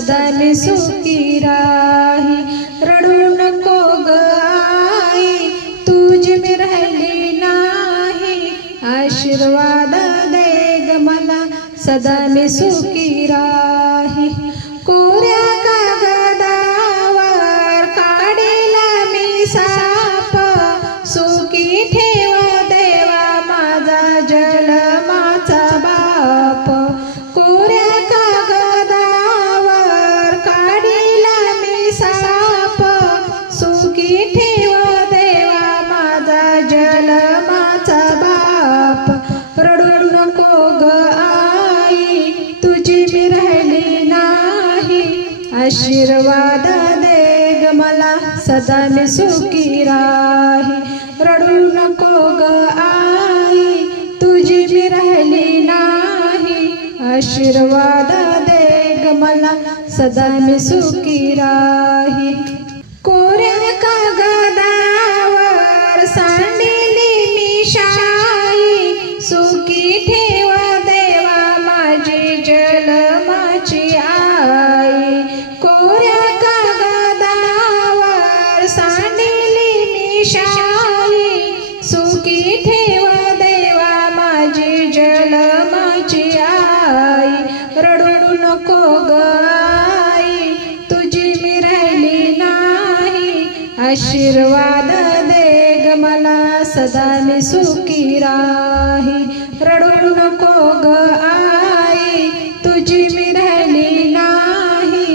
सदा मी सुखी राही. रडू नको ग आई, तुझी मी राहिली नाही. आशीर्वाद दे ग मला, सदा मी सुखी राही. कोऱ्या कागदावर काढीला मी साप, सुखी ठेव देवा माझा जन्माचा बाप. कोऱ्या कागदावर काढीला मी साप, सुखी ठेव देवा माझा जन्माचा बाप. रडू नको ग आई, तुझी मी राहिली नाही. आशीर्वाद दे ग मला, सदा मी सुखी राही. रडू नको ग आई, तुझी मी राहिली नाही. आशीर्वाद दे ग मला, सदा मी सुखी राही. कोऱ्या कागदावर सांडिली मी शाई, सुखी ठेव देवा माझी जन्माची आई. कोऱ्या कागदावर सांडिली मी शाई, सुखी ठेव देवा माझी जन्माची आई. रडू नको ग आई, तुझी मी राहिली नाही. आशीर्वाद दे ग मला, सदा मी सुखी राही. रडू नको ग आई, तुझी मी राहिली नाही.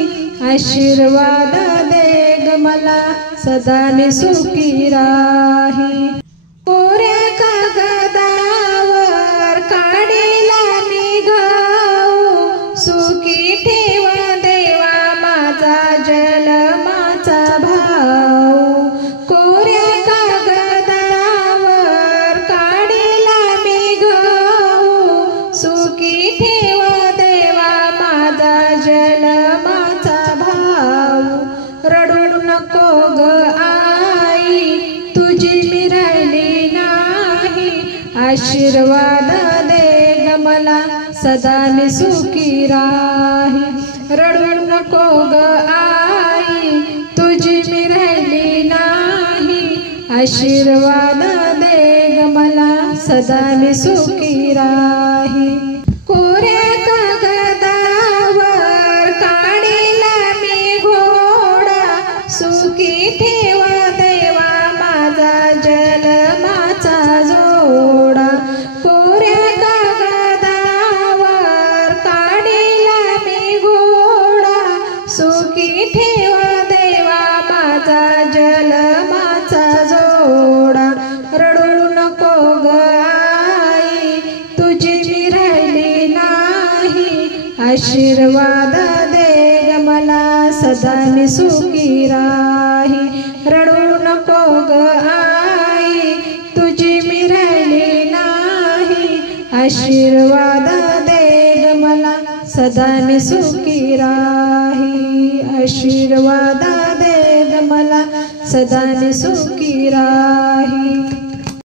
आशीर्वाद दे ग मला, सदा मी सुखी राही. कोऱ्या कागदावर काढीला मी गहू, सुखी ठेव देवा माझा जन्माचा भाऊ. कोऱ्या कागदावर काढीला मी गहू, सुखी ठेव देवा माझा जन्माचा भाऊ. रडू नको ग आई, तुझी मी राहिली नाही. आशीर्वाद दे ग मला, सदा मी सुखी राही. रडू नको ग आई, तुझी मी राहिली नाही. आशीर्वाद दे ग मला, सदा मी सुखी राही. कोऱ्या कागदावर काढीला मी घोडा, सुखी ठेव देवा माझा जन्माचा जोडा. कोऱ्या कागदावर काढीला मी घोडा, सुखी ठेव देवा माझा जन्माचा जोडा. रडू नको ग आई, तुझी मी राहिली नाही. आशीर्वाद दे ग मला, सदा मी सुखी राही. रडू नको ग आई, तुझी मी राहिली नाही. आशीर्वाद दे ग मला, सदा मी सुखी राही. आशीर्वाद दे ग मला, सदा मी सुखी राही.